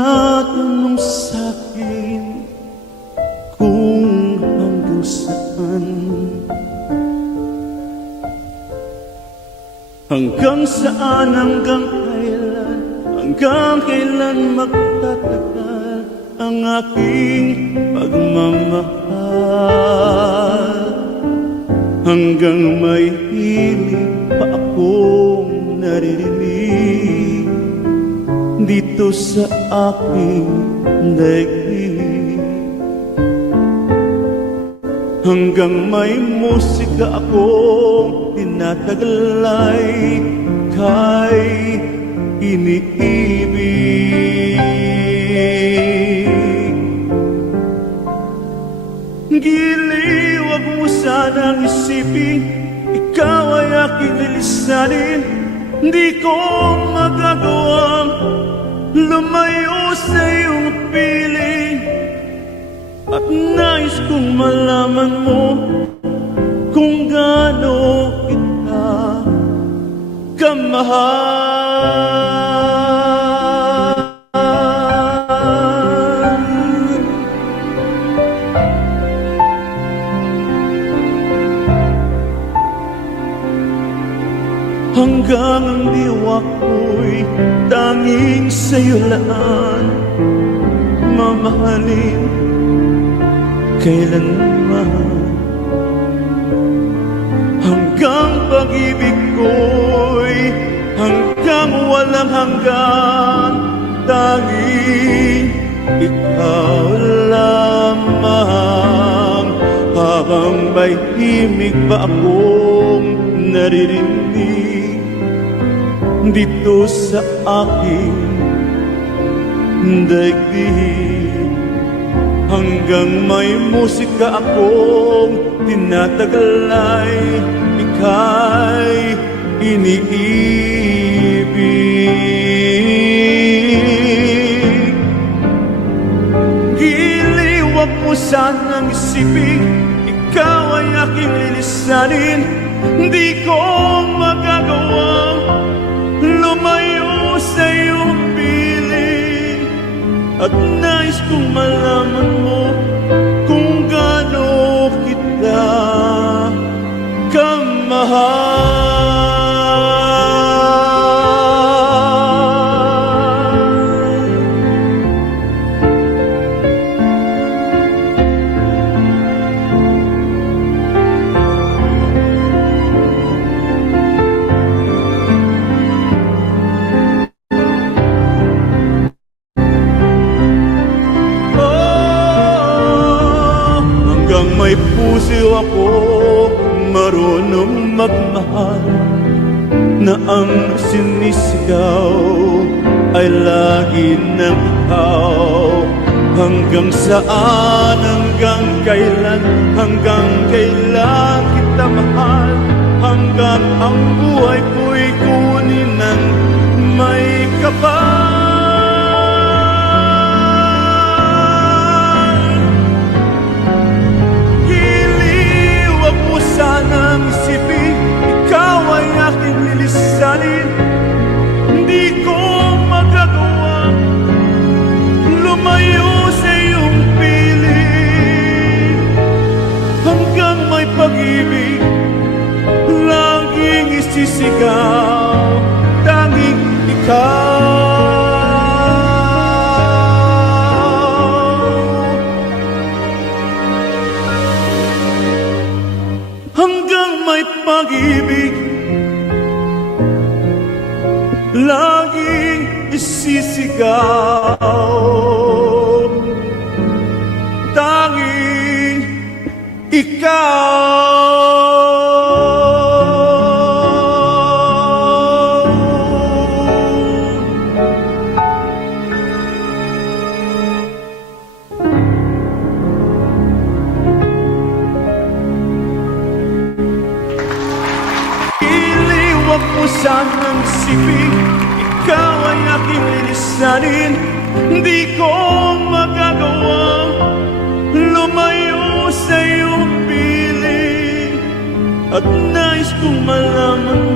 tinatanong sa'kin kung hanggang saan, hanggang saan, hanggang kailan magtatagal ang aking pagmamahal. Hanggang may hilig pa akong naririnig dito sa aking daigdig. Hanggang may musika akong tinataglay kay iniibig. Giliw, wag mo sanang isipin, ikaw ay aking lilisanin. Di ko magagawang lumayo sa iyong piling, at nais kong malaman mo kung gaano kita kamahal. Hanggang ang diwa ko'y tanging sa'yo lang mamahalin kailanman. Hanggang pag-ibig ko'y hanggang walang hanggan, tanging ikaw lamang. Habang may himig pa akong naririnig dito sa aking daigdig, hanggang may musika akong tinataglay, ika'y iniibig. Giliw, wag mo sanang isipin, ikaw ay aking lilisanin. Di ko magagawang lumayo sa iyong piling, at nais kong malaman mo kung gaano kita kamahal. May puso ako marunong magmahal, na ang sinisigaw ay lagi ng ikaw. Hanggang saan, hanggang kailan kita mahal, hanggang ang buhay ko'y kunin ng may kapal. Sanang isipin, ikaw ay aking lilisanin. Hindi ko magagawa lumayo sa iyong piling, hanggang may pag-ibig laging isisigaw, tanging ikaw. Hanggang may pag-ibig laging isisigaw, tanging ikaw. Huwag mo sanang isipin, ikaw ay aking lilisanin. Hindi ko magagawang lumayo sa iyong piling, at nais kong malaman